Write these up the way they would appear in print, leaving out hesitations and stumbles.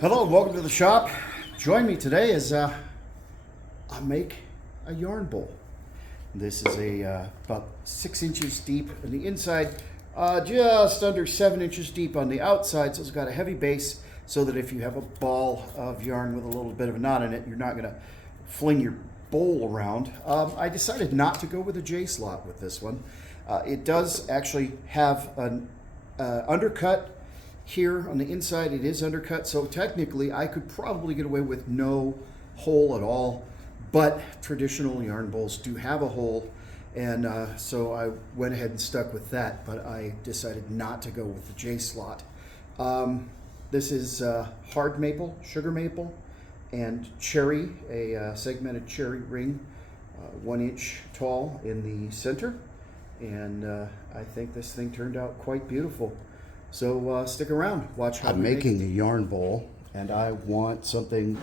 Hello, welcome to the shop. Join me today as I make a yarn bowl. This is about 6 inches deep on the inside, just under 7 inches deep on the outside. So it's got a heavy base so that if you have a ball of yarn with a little bit of a knot in it, you're not going to fling your bowl around. I decided not to go with a J slot with this one. It does actually have an undercut. Here on the inside it is undercut, so technically I could probably get away with no hole at all, but traditional yarn bowls do have a hole, and so I went ahead and stuck with that, but I decided not to go with the J slot. This is hard maple, sugar maple, and cherry, a segmented cherry ring, 1 inch tall in the center, and I think this thing turned out quite beautiful. So stick around, watch how I'm making a yarn bowl, and I want something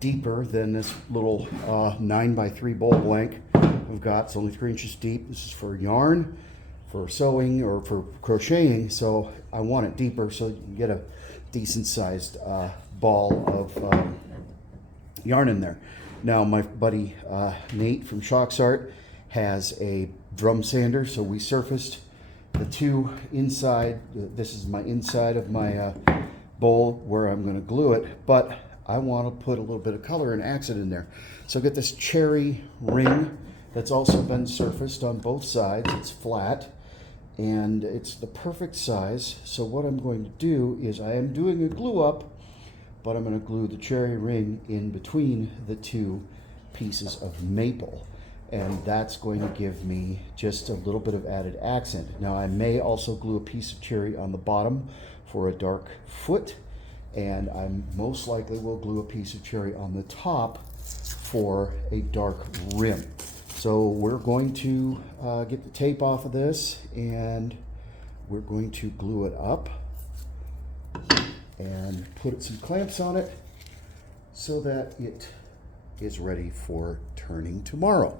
deeper than this little 9x3 bowl blank I've got. It's only 3 inches deep. This is for yarn, for sewing, or for crocheting, so I want it deeper so you can get a decent sized ball of yarn in there. Now my buddy Nate from Shock's Art has a drum sander, so we surfaced the two inside. This is my inside of my bowl where I'm going to glue it, but I want to put a little bit of color and accent in there. So I get this cherry ring that's also been surfaced on both sides. It's flat and it's the perfect size. So what I'm going to do is I am doing a glue up, but I'm going to glue the cherry ring in between the two pieces of maple. And that's going to give me just a little bit of added accent. Now I may also glue a piece of cherry on the bottom for a dark foot, and I most likely will glue a piece of cherry on the top for a dark rim. So we're going to get the tape off of this, and we're going to glue it up and put some clamps on it so that it is ready for turning tomorrow.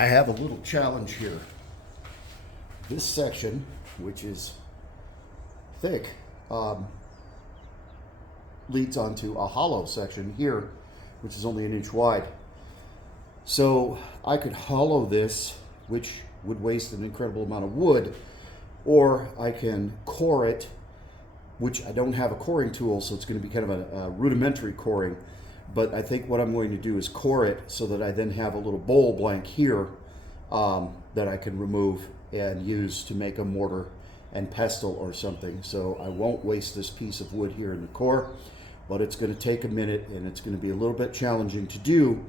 I have a little challenge here. This section, which is thick, leads onto a hollow section here, which is only 1 inch wide. So I could hollow this, which would waste an incredible amount of wood, or I can core it, which I don't have a coring tool, so it's going to be kind of a rudimentary coring. But I think what I'm going to do is core it so that I then have a little bowl blank here that I can remove and use to make a mortar and pestle or something. So I won't waste this piece of wood here in the core, but it's going to take a minute and it's going to be a little bit challenging to do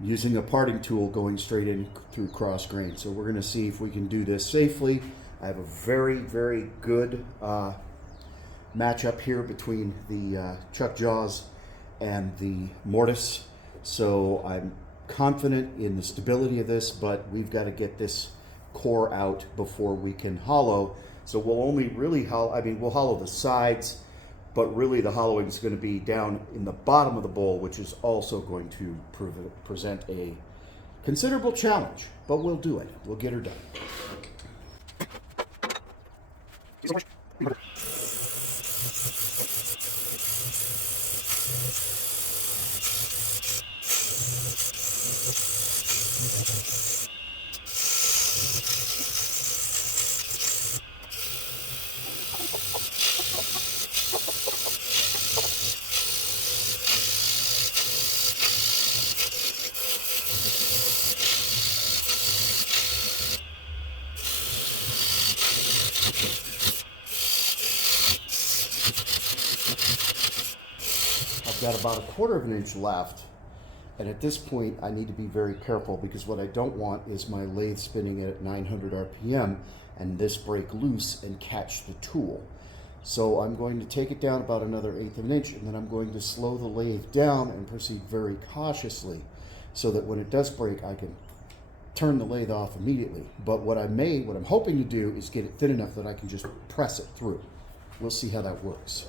using a parting tool going straight in through cross grain. So we're going to see if we can do this safely. I have a very, very good matchup here between the chuck jaws and the mortise. So I'm confident in the stability of this, but we've got to get this core out before we can hollow. So we'll only really hollow, we'll hollow the sides but really the hollowing is going to be down in the bottom of the bowl, which is also going to present a considerable challenge, but we'll do it. We'll get her done. I've got about 1/4 of an inch left, and at this point I need to be very careful, because what I don't want is my lathe spinning at 900 RPM and this break loose and catch the tool. So I'm going to take it down about another 1/8 of an inch, and then I'm going to slow the lathe down and proceed very cautiously, so that when it does break I can turn the lathe off immediately. But what I'm hoping to do is get it thin enough that I can just press it through. We'll see how that works.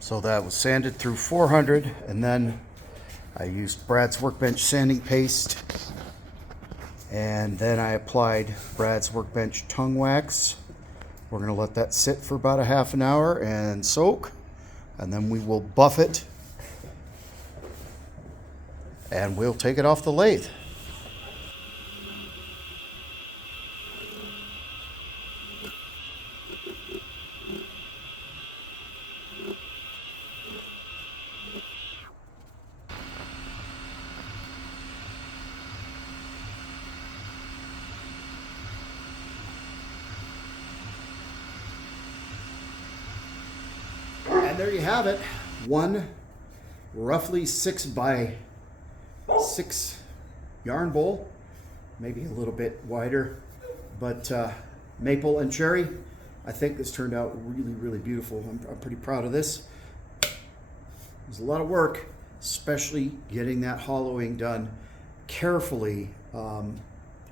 So that was sanded through 400, and then I used Brad's Workbench sanding paste, and then I applied Brad's Workbench tongue wax. We're going to let that sit for about a half an hour and soak, and then we will buff it and we'll take it off the lathe. And there you have it. one roughly 6 by 6 yarn bowl, maybe a little bit wider, but maple and cherry. I think this turned out really, really beautiful. I'm pretty proud of this. It was a lot of work, especially getting that hollowing done carefully,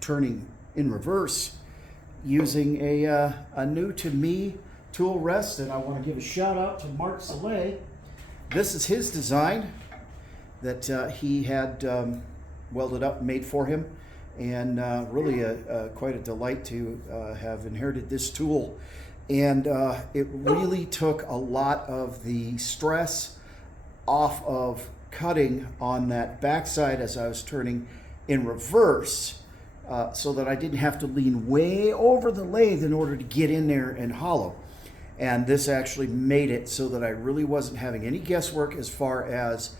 turning in reverse using a new to me tool rest. And I want to give a shout out to Mark Soleil. This is his design that he had welded up and made for him, and really quite a delight to have inherited this tool. And it really took a lot of the stress off of cutting on that backside as I was turning in reverse, so that I didn't have to lean way over the lathe in order to get in there and hollow. And this actually made it so that I really wasn't having any guesswork as far as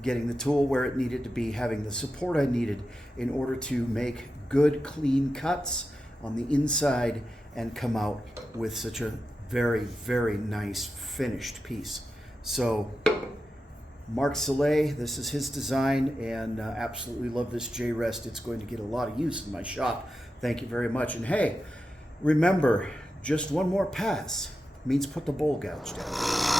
getting the tool where it needed to be, having the support I needed in order to make good, clean cuts on the inside and come out with such a very, very nice finished piece. So Mark Soleil, this is his design, and absolutely love this J-Rest. It's going to get a lot of use in my shop. Thank you very much. And hey, remember, just one more pass means put the bowl gouge down.